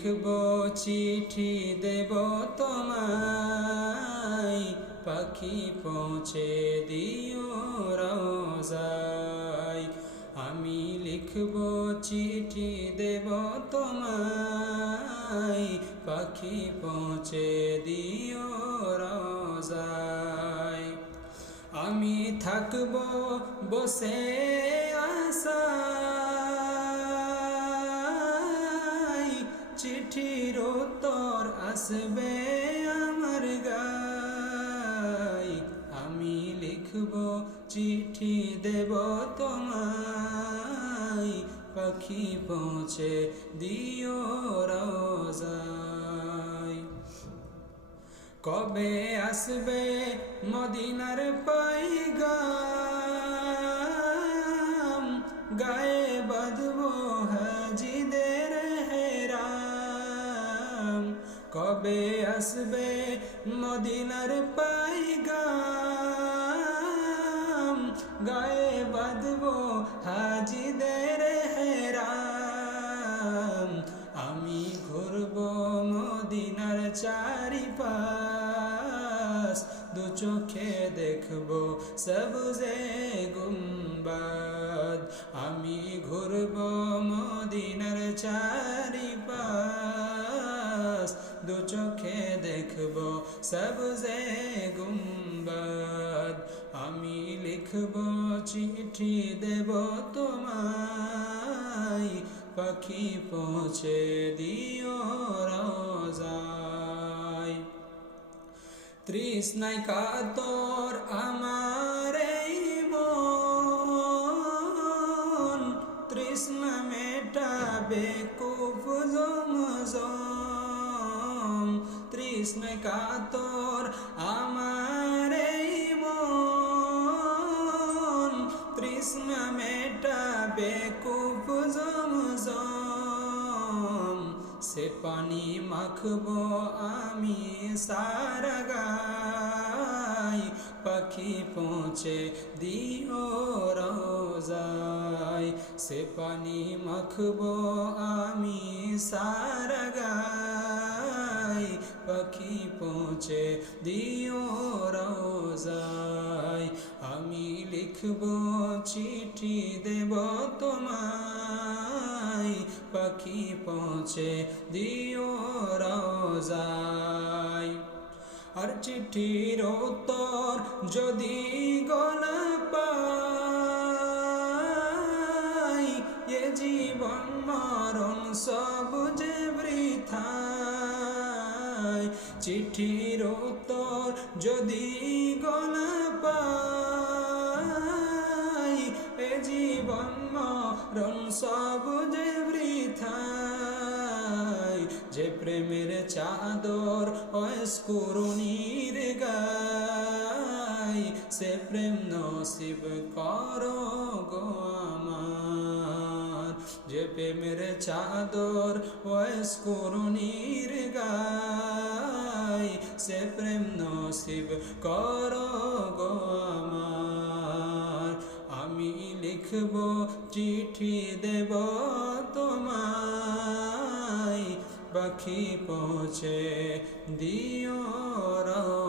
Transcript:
লিখব, চিঠি দেব তোমায়। পাখি পৌঁছে দিও রোজায় আমি লিখব, চিঠি দেব তোমায়। পাখি পৌঁছে দিও রোজায় আমি থাকব বসে আশায়। চিঠির উত্তর আসবে আমার গাই আমি লিখব, চিঠি দেব তোমায়। পাখি পৌঁছে দিও রোজায়। কবে আসবে মদিনার পাইগাম? কবে আসবে মদিনার পাইগাম। গায়ে বাঁধব হাজিদের হেরাম। আমি ঘুরব মদিনার চারিপাশ। দু চোখে দেখব সবুজে গুম্বাদ। আমি ঘুরব মদিনার দু চোখে দেখব সবুজে গুম্বাদ। আমি লিখব, চিঠি দেব তোমায়। পাখি পৌঁছে দিও রোজায়। তৃষ্ণায় কাতর আমার তৃষ্ণা মেটাবে কুফ তৃষ্ণায় কাতর আমার এই মন। তৃষ্ণা মেটাবে কুফ সে পানি মাখবো আমি সারা গাই। পাখি পৌঁছে দিও রোজায়। সে পানি মাখবো আমি সারা গাই। পাখি পৌঁছে দিও রোজায়। আমি লিখব চিঠি দেব তোমায়। পাখি পৌঁছে দিও রোজায়। আর চিঠির উত্তর যদি গলা পাই, এ জীবন মরণ সব যে চিঠির উত্তর যদি গলা পাই, এ জীবন মরণ সব যে বৃথায় যে প্রেমের চাদর অস্কুরণীর গাই, সে প্রেম নসিব করো গো আমার। যে প্রেমের চাদর অস্কুরণীর গাই, সে প্রেম নসিব করো গো আমার। আমি লিখব চিঠি দেব তোমায়, পাখি পৌঁছে দিও রো